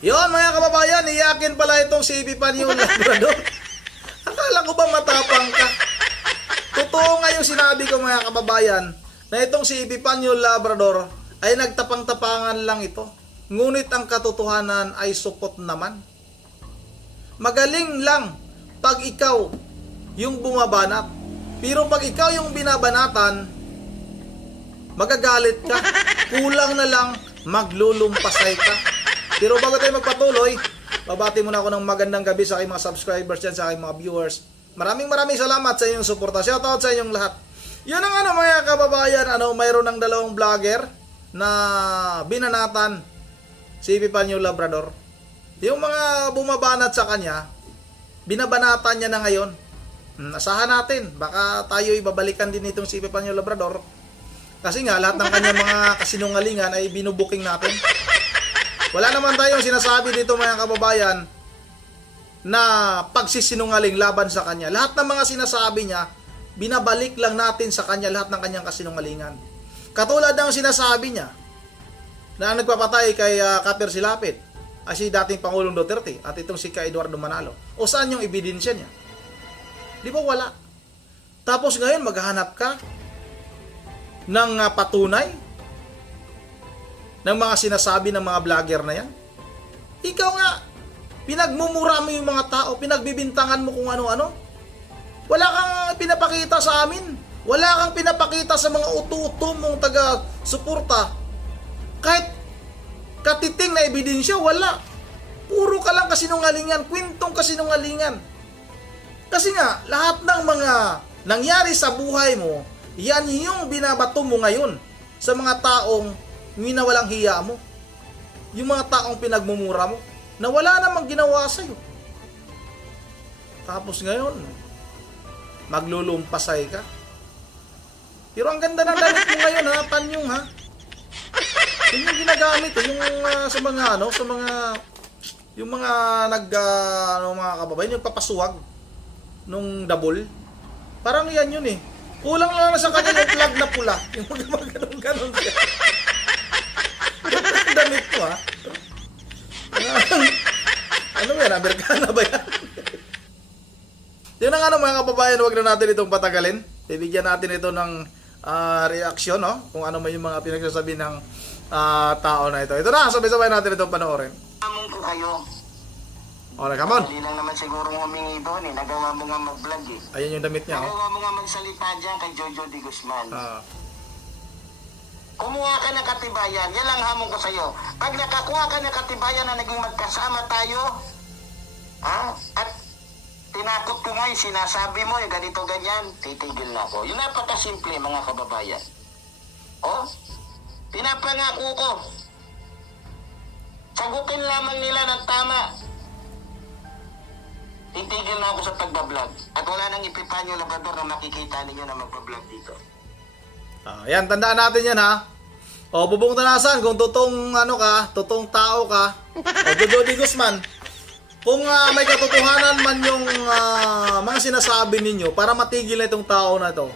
Yon mga kababayan, iyakin pala itong si Epifanio Labrador. Akala ko ba matapang ka? Totoo nga yung sinabi ko mga kababayan, na itong si Epifanio Labrador ay nagtapang-tapangan lang ito. Ngunit ang katotohanan ay supot naman. Magaling lang pag ikaw yung bumabanat. Pero pag ikaw yung binabanatan, magagalit ka. Kulang na lang maglulumpasay ka. Pero bago tayo magpatuloy, babati muna ako ng magandang gabi sa aking mga subscribers dyan, sa aking mga viewers. Maraming salamat sa inyong suporta. Shoutout sa inyong lahat. Yun ang mga kababayan, mayroon ng dalawang vlogger na binanatan si Epifanio Labrador. Yung mga bumabanat sa kanya, binabanatan niya na ngayon. Asahan natin, baka tayo ibabalikan din itong si Epifanio Labrador. Kasi nga, lahat ng kanyang mga kasinungalingan ay binubuking natin. Wala naman tayong sinasabi dito mga kababayan na pagsisinungaling laban sa kanya. Lahat ng mga sinasabi niya, binabalik lang natin sa kanya lahat ng kanyang kasinungalingan. Katulad ng sinasabi niya na nagpapatay kay Kaper Silapit ay si dating Pangulong Duterte at itong si Eduardo Manalo. O saan yung ebidensya niya? Di ba wala? Tapos ngayon maghahanap ka ng patunay ng mga sinasabi ng mga vlogger na yan. Ikaw nga, pinagmumura mo yung mga tao, pinagbibintangan mo kung ano-ano. Wala kang pinapakita sa amin. Wala kang pinapakita sa mga utu-uto mong taga-suporta. Kahit katiting na ebidensya, wala. Puro ka lang kasinungalingan, kwentong kasinungalingan. Kasi nga, lahat ng mga nangyari sa buhay mo, yan yung binabato mo ngayon sa mga taong minawalang hiya mo. Yung mga taong pinagmumura mo na wala namang ginawa sa'yo. Tapos ngayon, maglulumpasay ka. Pero ang ganda ng damit mo ngayon ha, panyong ha. Yun yung ginagamit yung sa mga sa mga yung mga mga kababayan, yung papasuwag nung double. Parang yan yun eh. Kulang lang sa kanya yung plug na pula. Yung mga ganun siya. Yung damit ko ha. Ano yan? Amerikana ba yan? Yun ang mga kababayan, wag na natin itong patagalin. Bibigyan natin ito ng reaksyon, no? Kung ano man yung mga pinagsasabi ng tao na ito. Ito na, sabay-sabay natin itong panoorin. Among ko kayo. Okay, come on. Hindi lang naman siguro humingi doon eh. Nagawa mo nga mag-vlog eh. Ayan yung damit niya, oh. Nagawa mo nga magsalita dyan kay Jojo de Guzman. Kumuha ka ng katibayan. Yan lang hamon ko sa'yo. Pag nakakuha ka ng katibayan na naging magkasama tayo, at tinakot ko nga yung sinasabi mo, yung ganito ganyan, titigil na ako. Yun napakasimple mga kababayan. Oh, pinapangako ko. Sagutin lamang nila ng tama. Titigil na ako sa pagbablog. At wala nang Epifanio Labrador na makikita ninyo na magbablog dito. Yan, tandaan natin yan ha. O, Bubong Tanasan, kung totoong totoong tao ka, o Jojo de Guzman, kung may katotohanan man yung mga sinasabi ninyo para matigil na itong tao na ito,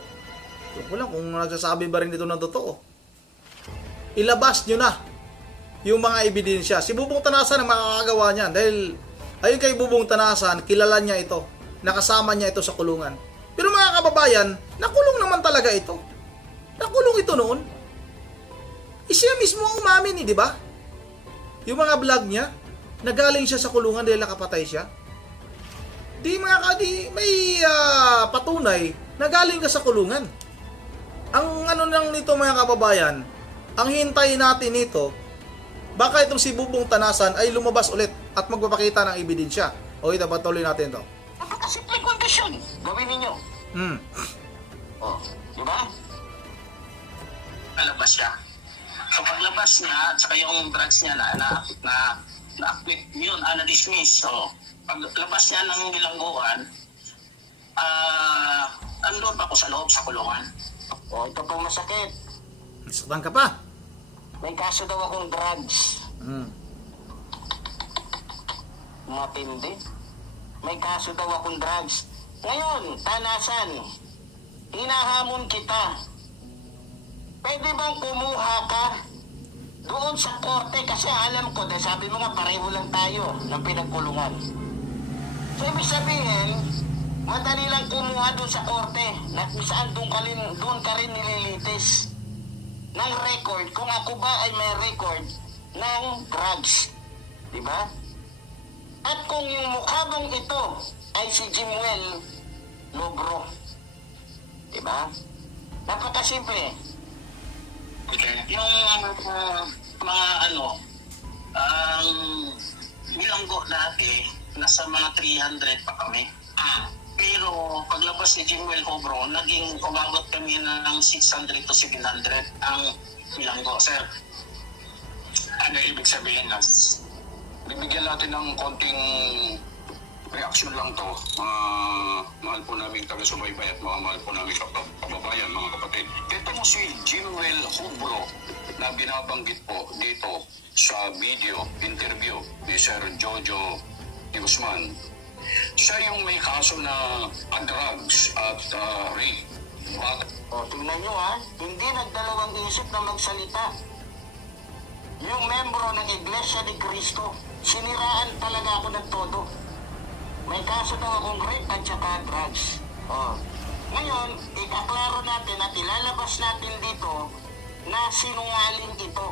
wala kung nagsasabi ba rin dito ng totoo. Ilabas nyo na yung mga ebidensya. Si Bubong Tanasan ang makakagawa niyan dahil ayun kay Bubong Tanasan, kilala niya ito. Nakasama niya ito sa kulungan. Pero mga kababayan, nakulong naman talaga ito. Nakulong ito noon. Siya mismo ang umamin, di ba? Yung mga vlog niya, nagaling siya sa kulungan dahil nakapatay siya. May patunay na galing ka sa kulungan. Ang lang nito mga kababayan, ang hintayin natin nito, baka itong si Bubong Tanasan ay lumabas ulit at magpapakita ng ebidensya. O ito, patuloy natin to. Napakasimple kondisyon. Gawin ninyo. Oh, di ba? Palabas siya. So paglabas niya, at saka yung drugs niya na-acquit yun, na-dismiss. So, paglabas niya ng bilangguan, andun pa ako sa loob sa kulungan. Oh, ito pong masakit. Nasaktan ka pa. May kaso daw akong drugs. Matindi. May kaso daw akong drugs. Ngayon, Tanasan, hinahamon kita. Pwede bang kumuha ka doon sa korte, kasi alam ko, dahil sabi mo nga, pareho lang tayo ng pinagkulungan. So, ibig sabihin, madali lang kumuha doon sa korte na kung saan doon ka rin nililitis ng record kung ako ba ay may record ng drugs. Diba? At kung yung mukha bang ito ay si Jimwell Lobro. Diba? Napakasimple. Yung mga ang bilanggo dati, nasa mga 300 pa kami. Pero paglabas ni Jimwell Lobro, naging umabot kami ng 600 to 700 ang bilanggo, sir. Ano ibig sabihin na bibigyan natin ng konting reaksyon lang to, mga mahal po namin taga-subaybay at mga mahal po namin kababayan, mga kapatid. Ito mo si Jimwell Lobro na binabanggit po dito sa video interview ni Sir Jojo de Guzman. Siya yung may kaso na drugs at rape. O, tingnan nyo hindi nagdalawang isip na magsalita. Yung membro ng Iglesia ni Cristo, siniraan talaga ako ng todo. May kaso daw akong rape at saka drugs. O, ngayon, ikaklaro natin at ilalabas natin dito na sinungaling ito.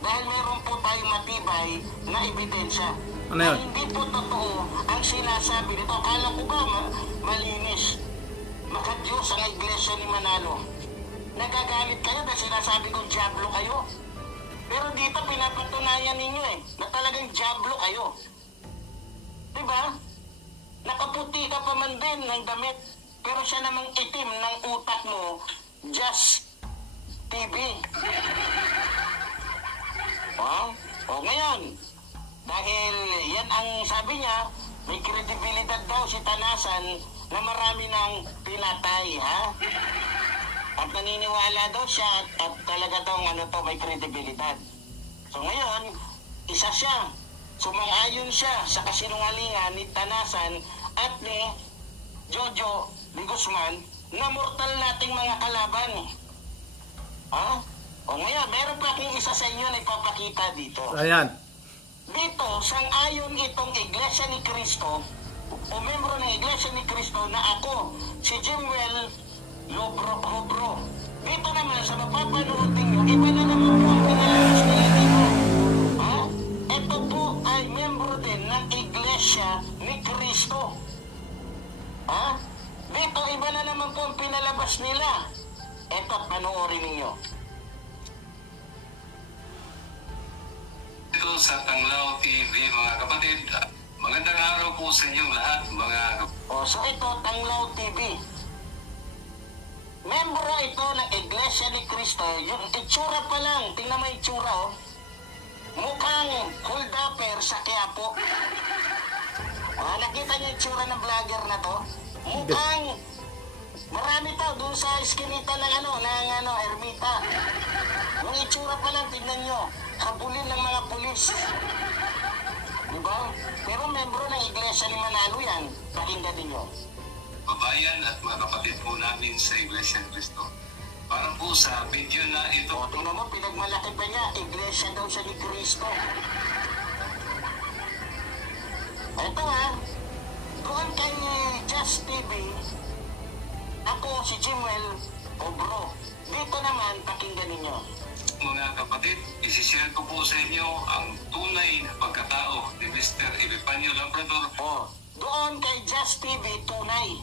Dahil meron po tayong matibay na ebidensya. Ano yun? Na hindi po totoo ang sinasabi nito. Akala ko ba malinis? Makadiyos ang Iglesia ni Manalo. Nagagalit kayo dahil sinasabi kong diablo kayo. Pero dito pinapatunayan ninyo na talagang diablo kayo. Diba? Nakaputi ka pa man din ng damit. Pero siya namang itim ng utak mo, just TV. O ngayon, dahil yan ang sabi niya, may kredibilidad daw si Tanasan na marami ng pinatay, At naniniwala daw siya at talaga daw may kredibilidad. So ngayon, isa siya. Sumang-ayon siya sa kasinungalingan ni Tanasan at ni Jojo de Guzman na mortal nating mga kalaban. O ngayon, meron pa akong isa sa inyo na ipapakita dito. Ayan. Dito, sang-ayon itong Iglesia ni Cristo o membro ng Iglesia ni Cristo na ako, si Jimwell Lobro. Dito naman, sa mapapanood ninyo, iba na naman po ang pinalabas nila dito. Ito po ay membro din ng Iglesia ni Cristo. Dito, iba na naman po ang pinalabas nila. Ito, panoorin ninyo. Dito sa Tanglaw TV, mga kapatid, magandang araw po sa inyong lahat, mga So ito, Tanglaw TV. Membro ito ng Iglesia ni Cristo. Yung itsura pa lang, tingnan mo yung itsura, mukhang hold-upper sa Quiapo. Nakita niyo yung itsura ng vlogger na to? Mukhang marami tao doon sa iskinita ng ermita. Yung itsura pa lang, tingnan nyo, habulin ng mga pulis. Diba? Pero membro ng Iglesia ni Manalo yan. Pakinggan ninyo. babayan at mga kapatid po namin sa Iglesia ni Cristo. Para po sa video na ito, Tingnan mo, pinagmalaki pa niya. Iglesia daw siya ni Cristo. Ito doon kay Just TV, ako si Jimwell Lobro. Dito naman, pakinggan ninyo. mga kapatid, isishare ko po sa inyo ang tunay na pagkatao ni Mr. Epifanio Labrador. Doon kay Just TV, tunay.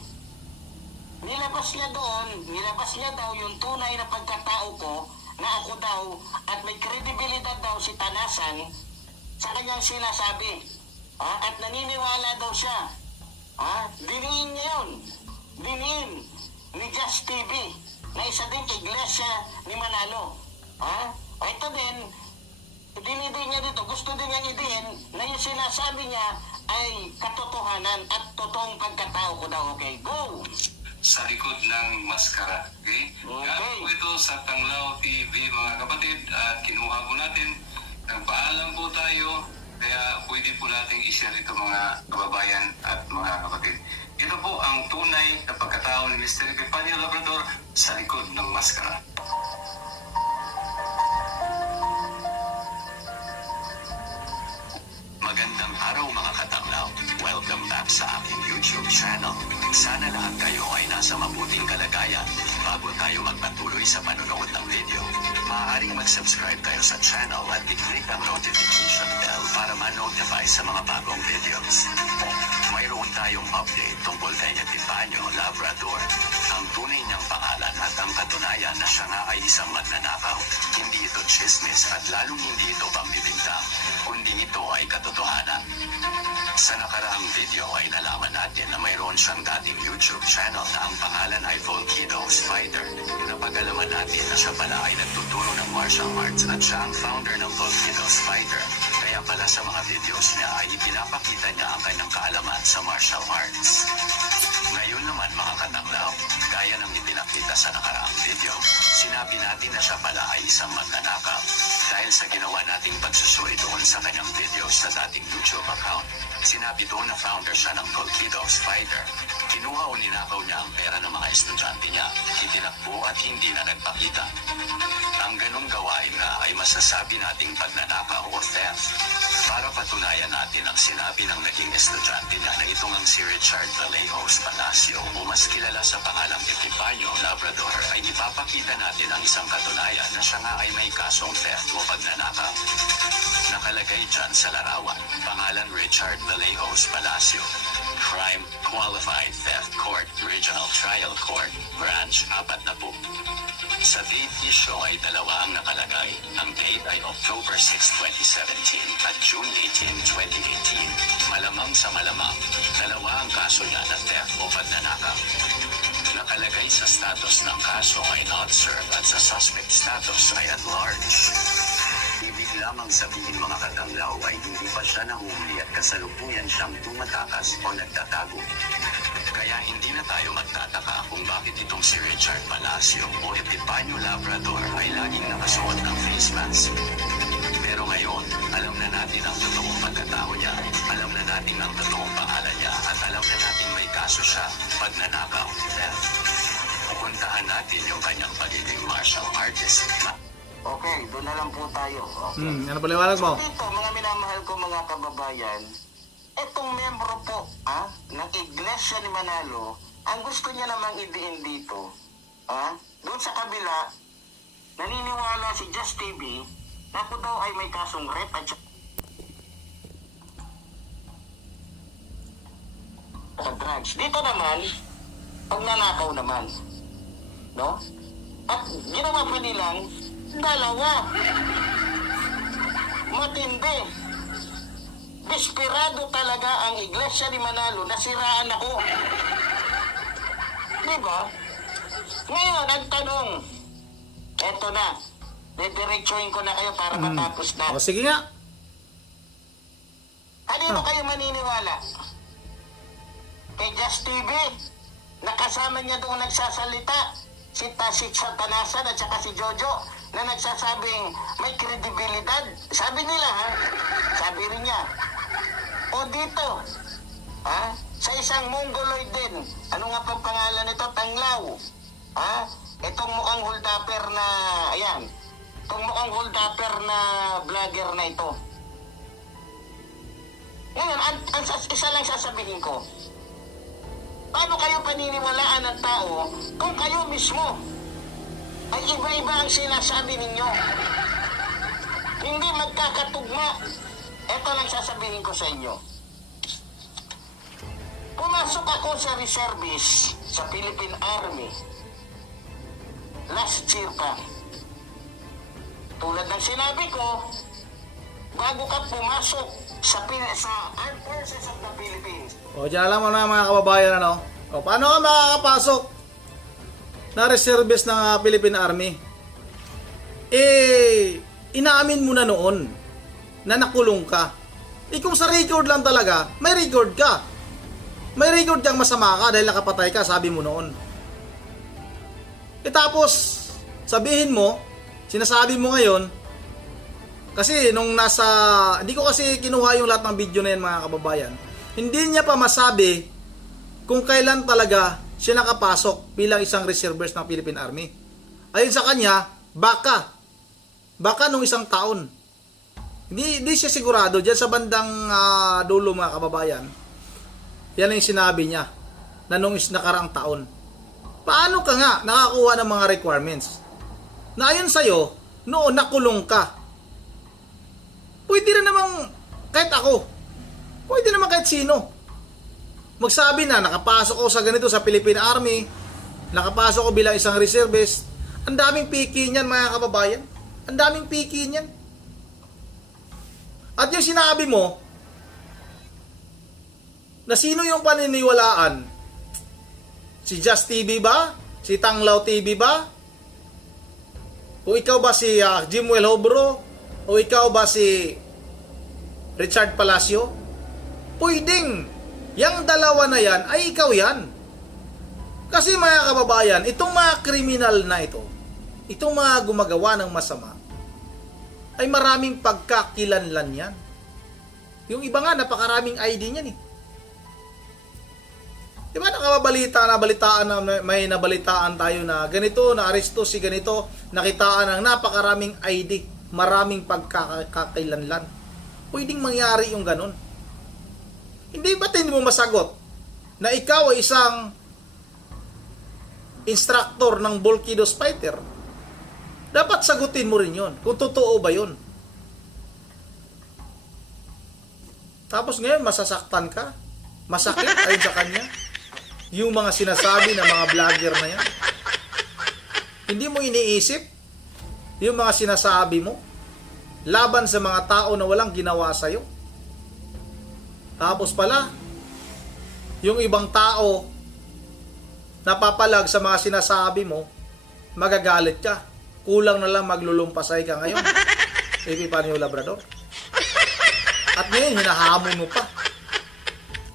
Nilabas niya daw yung tunay na pagkatao ko na ako daw at may kredibilidad daw si Tanasan sa kanyang sinasabi. At naniniwala daw siya. Diniin niya yun. Diniin ni Just TV na isa din Iglesia ni Manalo. Ito din, dinidin niya dito, gusto din niyang idiin na yung sinasabi niya ay katotohanan at totoong pagkatao ko daw. Okay, go! Sa likod ng maskara. Okay? Gaano po ito sa Tanglaw TV, mga kapatid, at kinuha po natin. Nagpaalam po tayo, kaya pwede po natin i-share ito, mga kababayan at mga kapatid. Ito po ang tunay na pagkatao ni Mr. Epifanio Labrador sa likod ng maskara. Magandang araw mga katanglaw. Welcome back sa aking YouTube channel. Sana lahat kayo ay nasa mabuting kalagayan. Bago tayo magpatuloy sa panonood ng video, maaaring mag-subscribe kayo sa channel at i-click ang notification bell para ma-notify sa mga bagong videos. Mayroon tayong update tungkol kay Epifanio Labrador. Ang tunay niyang pangalan at ang katunayan na siya nga ay isang magnanakaw. Hindi ito chismis at lalong hindi ito pambibintang, kundi ito ay katotohanan. Sa nakaraang video ay nalaman natin na mayroon siyang dating YouTube channel na ang pangalan ay Volkido Spider. Napag-alaman natin na siya pala ay nagtuturo ng martial arts at siya ang founder ng Volkido Spider. Kaya pala sa mga videos niya ay ipinapakita niya ang kanyang kaalaman sa martial arts. Ngayon naman mga katanglaw, gaya ng ipinakita sa nakaraang video, sinabi natin na siya pala ay isang magnanakaw. Dahil sa ginawa nating pagsusuri doon sa kanyang videos sa dating YouTube account, sinabi doon na founder siya ng Volkido Spider. Kinuha o ninakaw niya ang pera ng mga estudyante niya, itinakbo at hindi na nagpakita. Ang ganong gawain na ay masasabi nating pagnanakaw o theft. Para patunayan natin ang sinabi ng naging estudyante niya na itong ang si Richard Vallejos Palacio o mas kilala sa pangalang Epifanio Labrador, ay ipapakita natin ang isang katunayan na siya nga ay may kasong theft o pagnanakaw. Nakalagay dyan sa larawan, pangalan Richard Vallejos Palacio. Crime Qualified Theft Court, Regional Trial Court, Branch 40. Sa date issue ay dalawa ang nakalagay. Ang date ay October 6, 2017 at June 18, 2018. Malamang sa malamang, dalawa ang kaso niya na theft o pagnanakaw. Nakalagay sa status ng kaso ay not served at sa suspect status ay at large. Ibig lamang sabihin mga katanglaw ay hindi pa siya nahuli at kasalukuyan siyang tumatakas o nagtatago. Kaya hindi na tayo magtataka kung bakit itong si Richard Palacio o Epifanio Labrador ay laging nakasuot ng face mask. Pero ngayon, alam na natin ang totoong pagkatao niya, alam na natin ang totoong pangalan niya at alam na natin may kaso siya, pagnanakaw, theft. Pupuntahan natin yung kanyang pagiging martial artist. Okay, doon na lang po tayo. Okay. Ano paliwanag mo? Dito, mga minamahal ko mga kababayan, etong membro po ng Iglesia ni Manalo, ang gusto niya namang idiin dito, doon sa kabila, naniniwala si Just TV na ako daw ay may kasong rape at drugs. Dito naman, pagnanakaw naman. No? At ginawa pa nilang dalawa. Matindi. Desperado talaga ang Iglesia ni Manalo na siraan ako. Diba? Ngayon, ang tanong, eto na, didiretsuhin ko na kayo para matapos na. O sige nga. Kanino kayo maniniwala? Kay Just TV, nakasama niya doon nagsasalita, si Tasik Santanasan at saka si Jojo, na nagsasabing may kredibilidad. Sabi nila, sabi rin niya. O dito, sa isang mongoloid din, ano nga pang pangalan nito? Tanglaw. Itong mukhang holdapper na, ayan, itong mukhang holdapper na vlogger na ito. Ngayon, isa lang sasabihin ko. Paano kayo paniniwalaan ng tao kung kayo mismo ay iba-iba ang sinasabi ninyo? Hindi magkakatugma. Ito lang sasabihin ko sa inyo. Pumasok ako sa reservice sa Philippine Army last year pa. Tulad ng sinabi ko, bago ka pumasok sa Armed Forces of the Philippines. O, dyan alam mo na mga kababayan, ano? O, paano ka makakapasok na reservist ng Philippine Army? Inaamin mo na noon na nakulong ka. Kung sa record lang talaga, may record ka. May record kang masama ka dahil nakapatay ka, sabi mo noon. Tapos, sabihin mo, sinasabi mo ngayon, kasi nung hindi ko kasi kinuha yung lahat ng video na yan mga kababayan, hindi niya pa masabi kung kailan talaga siya nakapasok bilang isang reservist ng Philippine Army. Ayon sa kanya, baka nung isang taon. Hindi siya sigurado diyan sa bandang dulo mga kababayan. Yan ang sinabi niya na nung nakaraang taon. Paano ka nga nakakuha ng mga requirements? Na ayon sa'yo, noon nakulong ka. Pwede na namang kahit ako. Pwede naman kahit sino. Magsabi na nakapasok ko sa ganito sa Philippine Army, nakapasok ko bilang isang reservist. Ang daming piki niyan mga kababayan. Ang daming piki niyan. At yung sinabi mo, na sino yung paniniwalaan? Si Just TV ba? Si Tanglaw TV ba? O ikaw ba si Jimwell Hobro? O ikaw ba si Richard Palacio? Pwedeng yung dalawa na yan ay ikaw yan. Kasi mga kababayan, itong mga kriminal na ito, itong mga gumagawa ng masama, ay maraming pagkakilanlan yan. Yung iba nga, napakaraming ID niyan eh. Diba nabalitaan na may nabalitaan tayo na ganito, na-aresto si ganito, nakitaan ng napakaraming ID, maraming pagkakakilanlan. Pwedeng mangyari yung ganon. Hindi ba't hindi mo masagot na ikaw ay isang instructor ng Volkidos Fighter? Dapat sagutin mo rin yon kung totoo ba yon. Tapos ngayon masasaktan ka, masakit ayon sa kanya yung mga sinasabi ng mga vlogger na yan. Hindi mo iniisip yung mga sinasabi mo laban sa mga tao na walang ginawa sa'yo. Tapos pala yung ibang tao napapalag sa mga sinasabi mo, magagalit ka. Kulang na lang maglulumpasay ka ngayon. Epipanyo Labrador. At ngayon, hinahamon mo pa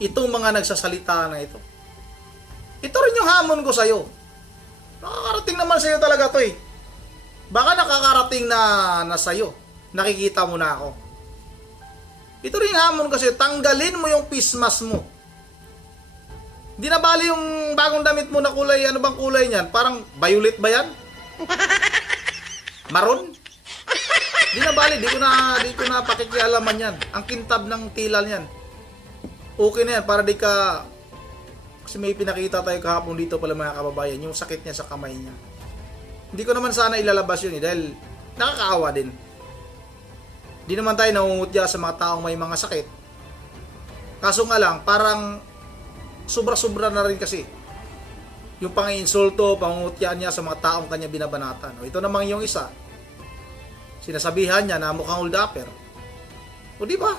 itong mga nagsasalita na ito. Ito rin yung hamon ko sa'yo. Nakakarating naman sa'yo talaga to eh. Baka nakakarating na sa'yo. Nakikita mo na ako. Ito rin yung hamon kasi tanggalin mo yung pismas mo. Di na bali yung bagong damit mo na kulay. Ano bang kulay niyan? Parang violet ba yan? Maroon? Di na bali, di ko na pakikialaman yan. Ang kintab ng tilal yan. Okay na yan, para di ka... Kasi may pinakita tayo kahapon dito pala mga kababayan, yung sakit niya sa kamay niya. Hindi ko naman sana ilalabas yun dahil nakakaawa din. Di naman tayo nangungutya sa mga taong may mga sakit. Kaso nga lang, parang sobra-sobra na rin kasi. Yung pang-insulto, pangungutyaan niya sa mga taong kanya binabanatan. O ito namang yung isa, sinasabihan niya na mukhang hold-upper. O di ba?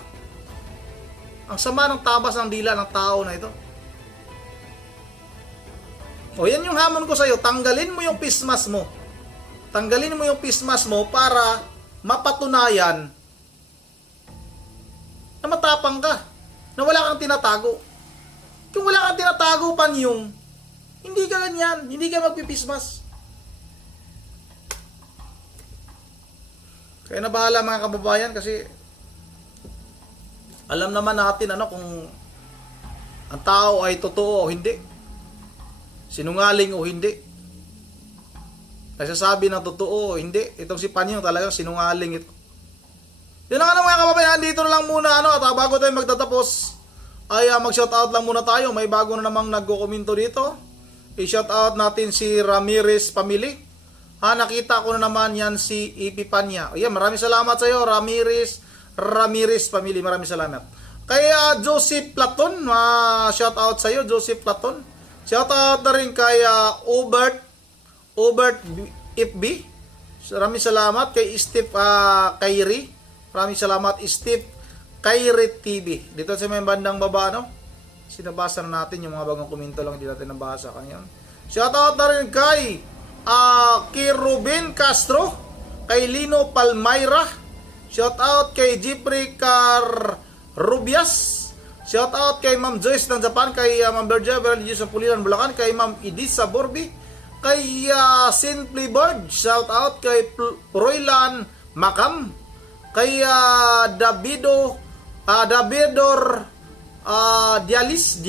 Ang sama ng tabas ng dila ng tao na ito. O yan yung hamon ko sa'yo, tanggalin mo yung pismas mo. Tanggalin mo yung pismas mo para mapatunayan na matapang ka. Na wala kang tinatago. Kung wala kang tinatago, Panyong, hindi ka ganyan. Hindi ka magpipismas. Kaya na bahala mga kababayan kasi alam naman natin kung ang tao ay totoo o hindi. Sinungaling o hindi. Nagsasabi ng totoo o hindi. Itong si Panyong talagang sinungaling ito. Yun na nga mga kababayan, dito na lang muna at bago tayo magtatapos ay mag-shoutout lang muna tayo. May bago na namang nagko-komento dito. I-shoutout natin si Ramirez Family. Nakita ko na naman yan si Epipanya. Ayan, maraming salamat sa iyo, Ramirez Family. Maraming salamat. Kay Joseph Platon, shoutout sa iyo, Joseph Platon. Shoutout na rin kay Obert FB. Maraming salamat kay Steve Kairi. Maraming salamat Steve Kairi TV. Dito sa may bandang baba, sinabasa na natin yung mga bagong komento lang, hindi natin nabasa kanyan. Shoutout na rin kay Ruben Castro, kay Lino Palmayra, shoutout kay Jeffrey Rubias, shoutout kay Ma'am Joyce ng Japan, kay Ma'am Berja Verlius sa Pulilan, Bulacan, kay Ma'am Idisa Borbi, kay Simply Bird, shoutout kay Roylan Macam, kay Davidor Dialis,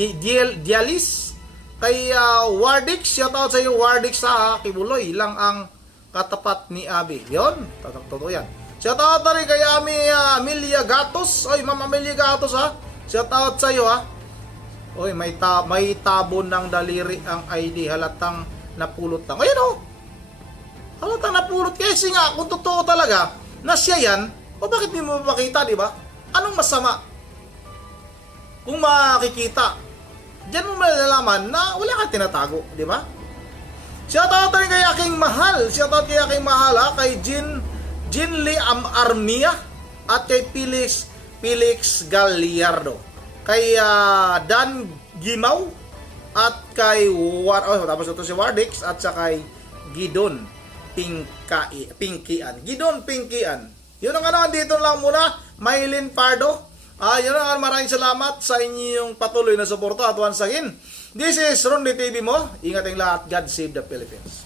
kay Wardix, shoutout sa iyo Wardix sa Kibuloy lang ang katapat ni Abi. Yon, totoo yan. Shout out na rin kay Amelia Gatos. Oy, Ma'am Amelia Gatos ha. Shout out sa iyo ha. Oy, may tabon ng daliri ang ID, halatang napulot lang. Ayun oh. Halatang napulot kasi nga kung totoo talaga na siya yan, o bakit di mo makita, di ba? Anong masama? Kung makikita, diyan mo malalaman na wala kang tinatago, di ba? Shoutout rin kay aking mahal. Shoutout kay aking mahal ha, kay Jean Lee Armia at kay Felix Gallardo. Kay Dan Gimaw at kay tapos ito si Wardix at sa kay Gidon Pinkian. Gidon Pinkian. Yun ang dito lang muna. Maylin Pardo. Yun ang maraming salamat sa inyong patuloy na suporta at once again, this is Ronde TV mo. Ingat ang lahat. God save the Philippines.